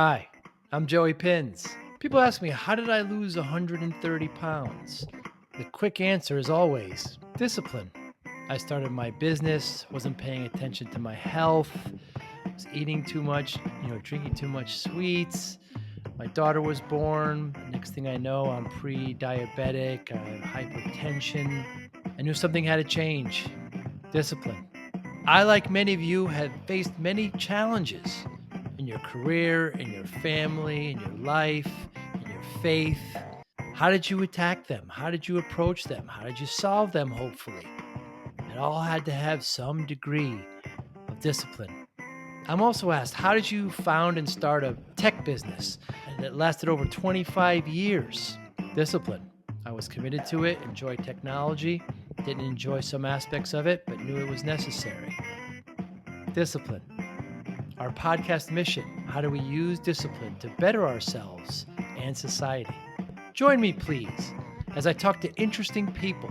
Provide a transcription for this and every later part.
Hi, I'm Joey Pinz. People ask me, how did I lose 130 pounds? The quick answer is always discipline. I started my business, wasn't paying attention to my health, was eating too much, drinking too much sweets. My daughter was born. Next thing I know, I'm pre diabetic, I have hypertension. I knew something had to change. Discipline. I, like many of you, have faced many challenges in your career, in your family, in your life, in your faith. How did you attack them? How did you approach them? How did you solve them, hopefully? It all had to have some degree of discipline. I'm also asked, how did you found and start a tech business that lasted over 25 years? Discipline. I was committed to it, enjoyed technology, didn't enjoy some aspects of it, but knew it was necessary. Discipline. Our podcast mission: how do we use discipline to better ourselves and society? Join me, please, as I talk to interesting people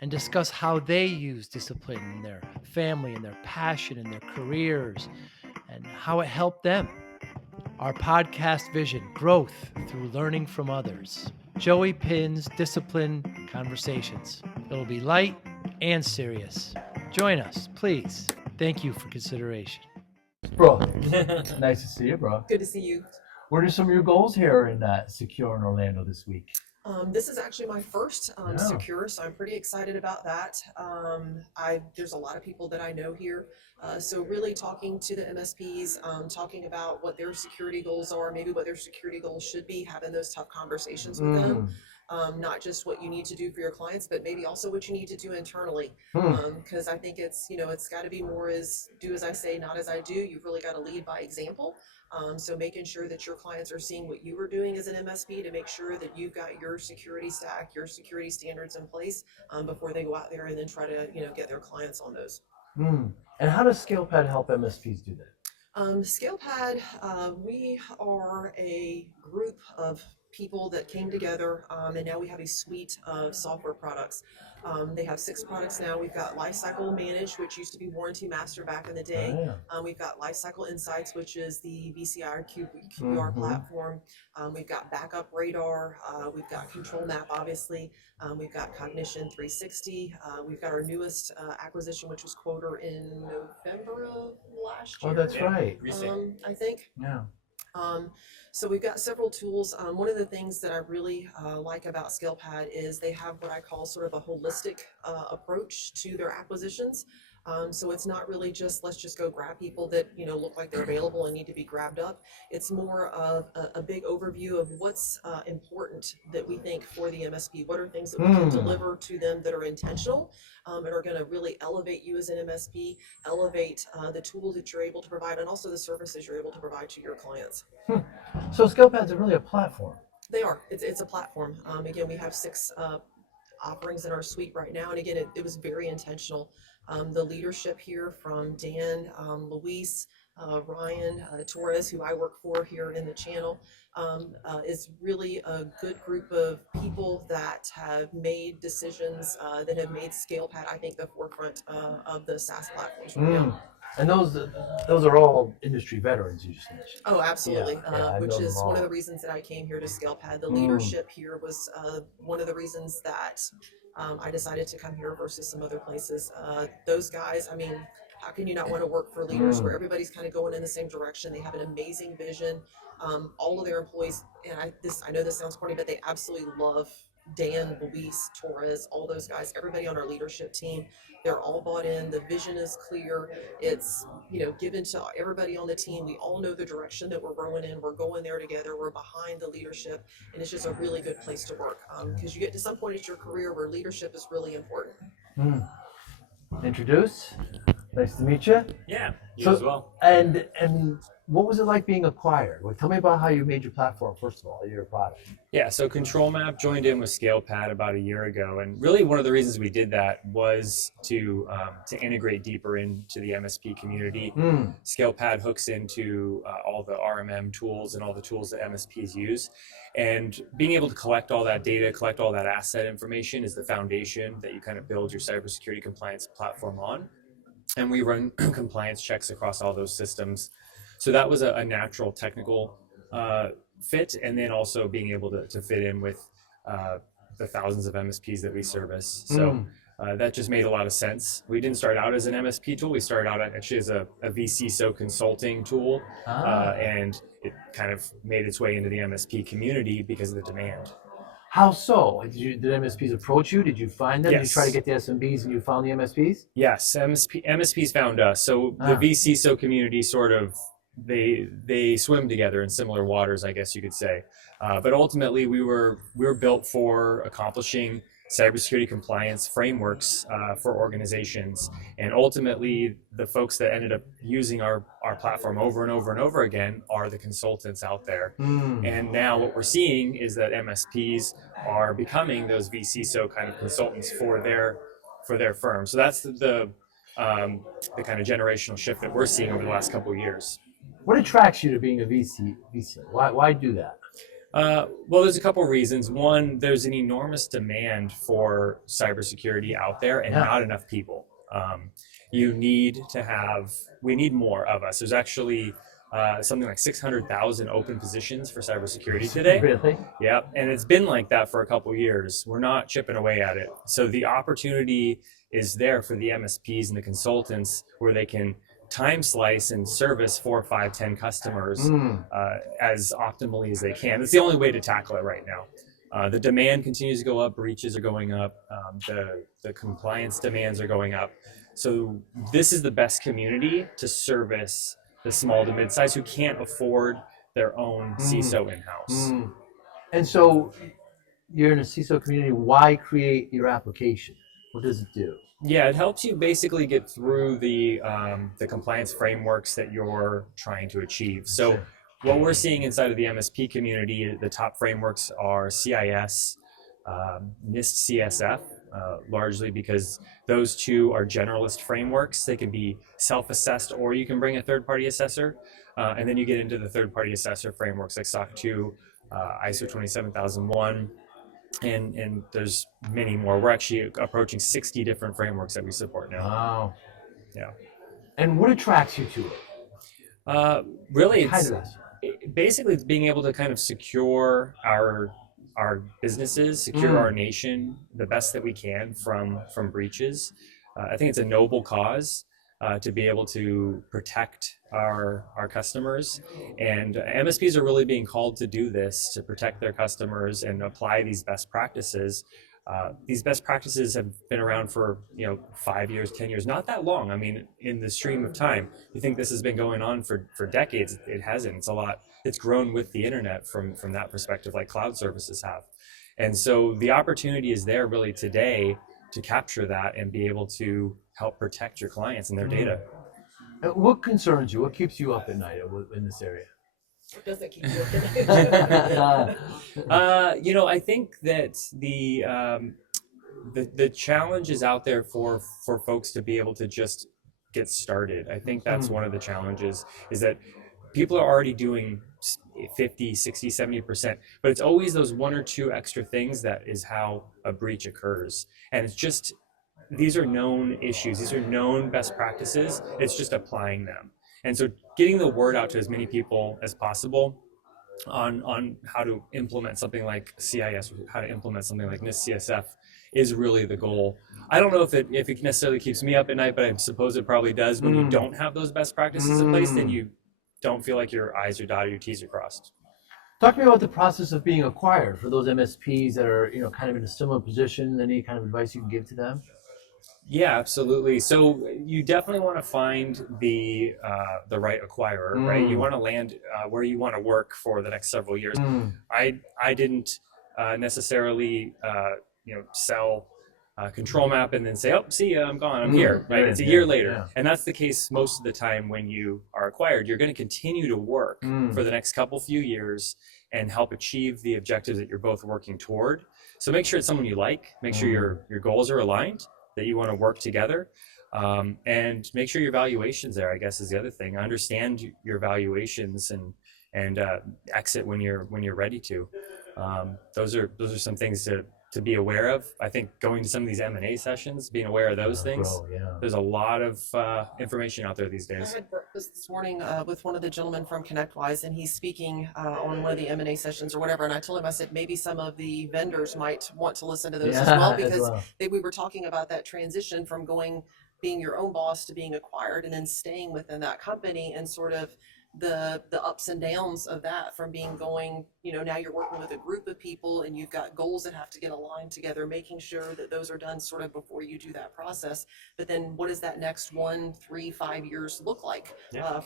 and discuss how they use discipline in their family and their passion and their careers and how it helped them. Our podcast vision: growth through learning from others. Joey Pinz Discipline Conversations. It'll be light and serious. Join us, please. Thank you for consideration. Brooke, nice to see you, bro. Good to see you. What are some of your goals here in Secure in Orlando this week? This is actually my first Yeah. Secure, so I'm pretty excited about that. There's a lot of people that I know here, so really talking to the MSPs, talking about what their security goals are, maybe what their security goals should be, having those tough conversations with them. Not just what you need to do for your clients, but maybe also what you need to do internally. Because I think it's got to be more as do as I say, not as I do. You've really got to lead by example. So making sure that your clients are seeing what you are doing as an MSP to make sure that you've got your security stack, your security standards in place before they go out there and then try to get their clients on those. And how does ScalePad help MSPs do that? ScalePad, we are a group of people that came together, and now we have a suite of software products. They have 6 products now. We've got Lifecycle Manage, which used to be Warranty Master back in the day. We've got Lifecycle Insights, which is the VCI QBR platform. We've got Backup Radar. We've got ControlMap, obviously. We've got Cognition 360. We've got our newest acquisition, which was Quoter in November of last year. Oh, that's right. I think. Yeah. So we've got several tools. One of the things that I really like about ScalePad is they have what I call sort of a holistic approach to their acquisitions. So it's not really just let's just go grab people that look like they're available and need to be grabbed up. It's more of a big overview of what's important that we think for the MSP. What are things that we can deliver to them that are intentional and are going to really elevate you as an MSP, elevate the tools that you're able to provide, and also the services you're able to provide to your clients. So ScalePads are really a platform. They are. It's a platform. Again, we have 6 offerings in our suite right now, and again, it was very intentional. The leadership here from Dan, Luis, Ryan, Torres, who I work for here in the channel, is really a good group of people that have made decisions that have made ScalePad, I think, the forefront of the SaaS platforms right now. And those are all industry veterans you just mentioned. Oh, absolutely. Which is one of the all. reasons that I came here to ScalePad. The leadership here was one of the reasons that I decided to come here versus some other places. Those guys, I mean, how can you not want to work for leaders where everybody's kind of going in the same direction? They have an amazing vision. All of their employees, and I know this sounds corny, but they absolutely love Dan, Luis, Torres, all those guys, everybody on our leadership team. They're all bought in. The vision is clear. It's given to everybody on the team. We all know the direction that we're rowing in. We're going there together. We're behind the leadership, and it's just a really good place to work because you get to some point in your career where leadership is really important. Introduce. Nice to meet you. Yeah, you as well. And what was it like being acquired? Well, tell me about how you made your platform, first of all, your product. Yeah, so ControlMap joined in with ScalePad about a year ago, and really one of the reasons we did that was to integrate deeper into the MSP community. ScalePad hooks into all the RMM tools and all the tools that MSPs use, and being able to collect all that data, collect all that asset information is the foundation that you kind of build your cybersecurity compliance platform on. And we run compliance checks across all those systems. So that was a natural technical fit, and then also being able to fit in with the thousands of MSPs that we service. So that just made a lot of sense. We didn't start out as an MSP tool. We started out actually as a vCISO consulting tool, and it kind of made its way into the MSP community because of the demand. How so? Did MSPs approach you? Did you find them? Did you try to Yes. get the SMBs and you found the MSPs? Yes, MSPs found us. So the vCISO community sort of they swim together in similar waters, I guess you could say. But ultimately, we were built for accomplishing cybersecurity compliance frameworks for organizations, and ultimately, the folks that ended up using our platform over and over and over again are the consultants out there. And now what we're seeing is that MSPs are becoming those vCISO kind of consultants for their firm. So that's the kind of generational shift that we're seeing over the last couple of years. What attracts you to being a VC? Why do that? Well, there's a couple of reasons. One, there's an enormous demand for cybersecurity out there and not enough people. We need more of us. There's actually something like 600,000 open positions for cybersecurity today. Really? Yeah, and it's been like that for a couple of years. We're not chipping away at it. So the opportunity is there for the MSPs and the consultants where they can time slice and service 4, 5, 10 customers as optimally as they can. It's the only way to tackle it right now. The demand continues to go up, breaches are going up, the compliance demands are going up. So this is the best community to service the small to mid-size who can't afford their own CISO in-house. And so you're in a CISO community. Why create your application? What does it do? Yeah, it helps you basically get through the compliance frameworks that you're trying to achieve. So what we're seeing inside of the MSP community, the top frameworks are CIS, NIST CSF, largely because those two are generalist frameworks. They can be self-assessed or you can bring a third-party assessor. And then you get into the third-party assessor frameworks like SOC 2, ISO 27001, and there's many more. We're actually approaching 60 different frameworks that we support now. Wow. Yeah. And what attracts you to it? Really, basically it's being able to kind of secure our businesses, secure our nation the best that we can from breaches. I think it's a noble cause to be able to protect our customers, and MSPs are really being called to do this, to protect their customers and apply these best practices. These best practices have been around for 5 years, 10 years, not that long. I mean, in the stream of time, you think this has been going on for decades. It hasn't. It's grown with the internet from that perspective, like cloud services have. And so the opportunity is there really today to capture that and be able to help protect your clients and their data. What concerns you? What keeps you up at night in this area? What does it keep you up at I think that the challenge is out there for folks to be able to just get started. I think that's one of the challenges, is that people are already doing 50, 60, 70%, but it's always those 1 or 2 extra things that is how a breach occurs. And it's just, these are known issues, these are known best practices, it's just applying them. And so getting the word out to as many people as possible on how to implement something like CIS, how to implement something like NIST CSF is really the goal. I don't know if it necessarily keeps me up at night, but I suppose it probably does. When you don't have those best practices in place, then you don't feel like your I's are dotted, your T's are crossed. Talk to me about the process of being acquired for those MSPs that are kind of in a similar position. Any kind of advice you can give to them? Yeah, absolutely. So you definitely want to find the right acquirer, right? You want to land where you want to work for the next several years. I didn't necessarily sell ControlMap and then say, oh, see ya, I'm gone, I'm here, right? It's a year later. And that's the case most of the time when you are acquired. You're going to continue to work for the next few years and help achieve the objectives that you're both working toward. So make sure it's someone you like, make sure your goals are aligned, that you want to work together, and make sure your valuation's there, I guess, is the other thing. Understand your valuations and exit when you're ready to. Those are some things to to be aware of. I think going to some of these M&A sessions, being aware of those things. There's a lot of information out there these I days. had breakfast this morning with one of the gentlemen from ConnectWise, and he's speaking on one of the M&A sessions or whatever. And I told him, I said, maybe some of the vendors might want to listen to those as well, because we were talking about that transition from being your own boss to being acquired and then staying within that company, and sort of the ups and downs of that, from going, now you're working with a group of people and you've got goals that have to get aligned together, making sure that those are done sort of before you do that process. But then what does that next 1, 3, 5 years look like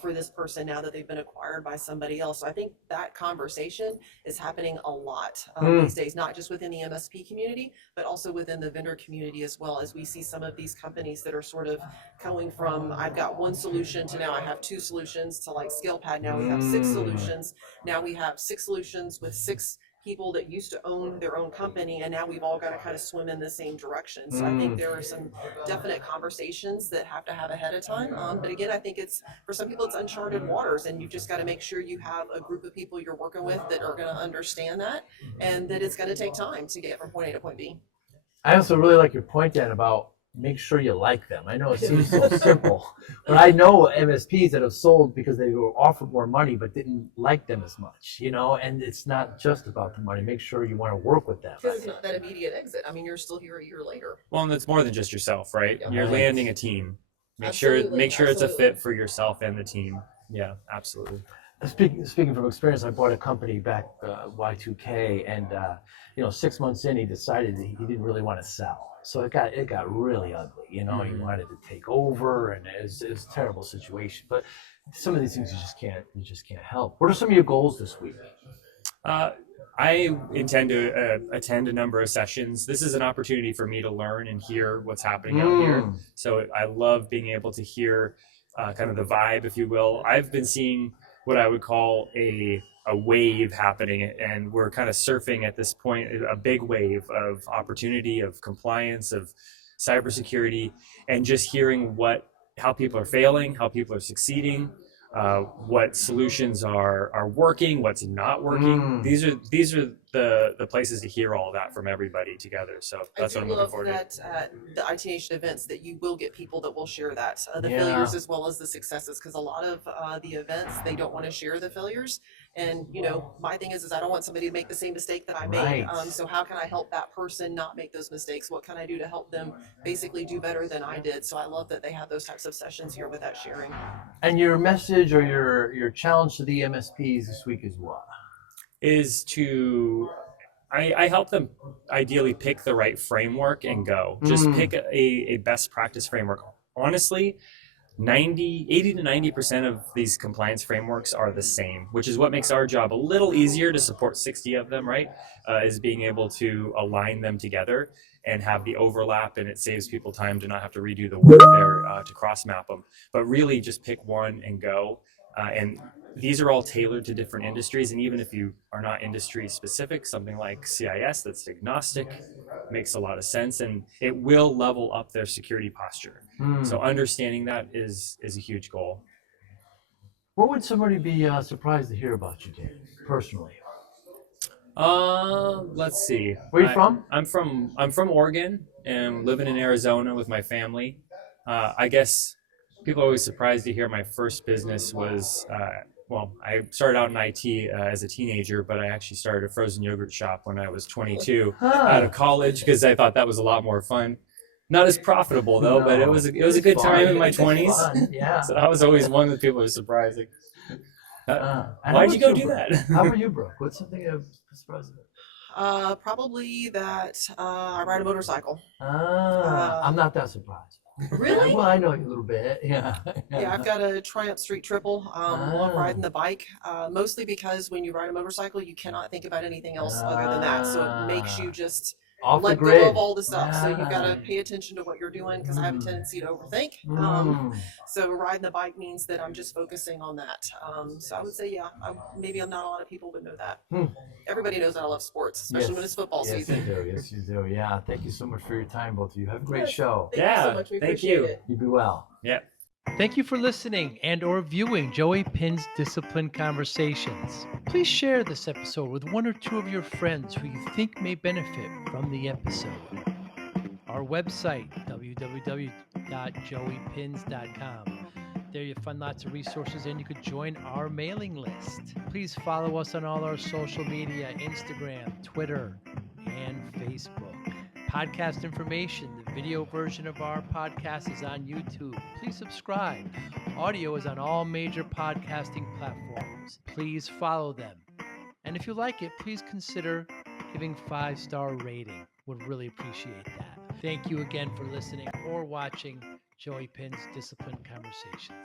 for this person now that they've been acquired by somebody else? So I think that conversation is happening a lot these days, not just within the MSP community, but also within the vendor community as well, as we see some of these companies that are sort of going from, I've got one solution to now I have 2 solutions, to like ScalePad, now we have 6 solutions. Now we have 6 solutions with 6 people that used to own their own company, and now we've all got to kind of swim in the same direction. So I think there are some definite conversations that have to have ahead of time. But again, I think for some people it's uncharted waters, and you've just got to make sure you have a group of people you're working with that are going to understand that, and that it's going to take time to get from point A to point B. I also really like your point, Dan, about make sure you like them. I know it seems so simple, but I know MSPs that have sold because they were offered more money but didn't like them as much, and it's not just about the money. Make sure you want to work with them. Because it's not that immediate exit. I mean, you're still here a year later. Well, and it's more than just yourself, right? Yeah. You're landing a team. Make sure it's a fit for yourself and the team. Yeah, absolutely. Speaking from experience, I bought a company back, Y2K, and 6 months in, he decided that he didn't really want to sell. So it got really ugly. He wanted to take over, and it was a terrible situation. But some of these things you just can't help. What are some of your goals this week? I intend to attend a number of sessions. This is an opportunity for me to learn and hear what's happening out here. So I love being able to hear kind of the vibe, if you will. I've been seeing what I would call a wave happening, and we're kind of surfing at this point a big wave of opportunity, of compliance, of cybersecurity, and just hearing how people are failing, how people are succeeding, what solutions are working, what's not working. These are the places to hear all that from everybody together. So that's what I'm looking forward to. I do love that the IT Nation events, that you will get people that will share that, the failures as well as the successes, because a lot of the events, they don't want to share the failures. And my thing is I don't want somebody to make the same mistake that I made. So how can I help that person not make those mistakes? What can I do to help them basically do better than I did? So I love that they have those types of sessions here with that sharing. And your message or your challenge to the MSPs this week is what? Is to I help them ideally pick the right framework and go. Just pick a best practice framework. Honestly, 80 to 90% of these compliance frameworks are the same, which is what makes our job a little easier to support 60 of them, right? Is being able to align them together and have the overlap, and it saves people time to not have to redo the work there to cross map them. But really just pick one and go. And these are all tailored to different industries, and even if you are not industry specific, something like CIS that's agnostic makes a lot of sense, and it will level up their security posture. So understanding that is a huge goal. What would somebody be surprised to hear about you, Dan, personally? Let's see. Where are you from? I'm from Oregon, and living in Arizona with my family. I guess people are always surprised to hear my first business was, I started out in IT as a teenager, but I actually started a frozen yogurt shop when I was 22 out of college, because I thought that was a lot more fun. Not as profitable though, but it was a good time in my 20s. Yeah. So I was always one of the people who was surprised. Why'd you go do that? How are you, Brooke? What's something you're surprised about? Probably that I ride a motorcycle. I'm not that surprised. Really? Well, I know you a little bit. Yeah. Yeah, I've got a Triumph Street Triple. Love riding the bike, mostly because when you ride a motorcycle, you cannot think about anything else other than that. So it makes you just off let the grid. go of all the stuff. So you've got to pay attention to what you're doing, because I have a tendency to overthink. So riding the bike means that I'm just focusing on that. So I would say, maybe not a lot of people would know that. Everybody knows that I love sports, especially when it's football season. Yes, you do. Yeah. Thank you so much for your time, both of you. Have a great show. Thank you so much. We thank appreciate you. it. You be well. Yeah. Thank you for listening and or viewing Joey Pinz Discipline Conversations. Please share this episode with one or two of your friends who you think may benefit from the episode. Our website, www.joeypins.com. There you'll find lots of resources and you could join our mailing list. Please follow us on all our social media, Instagram, Twitter, and Facebook. Podcast information, the video version of our podcast is on YouTube. Please subscribe. Audio is on all major podcasting platforms. Please follow them. And if you like it, please consider giving 5-star rating. Would really appreciate that. Thank you again for listening or watching Joey Pinz Discipline Conversations.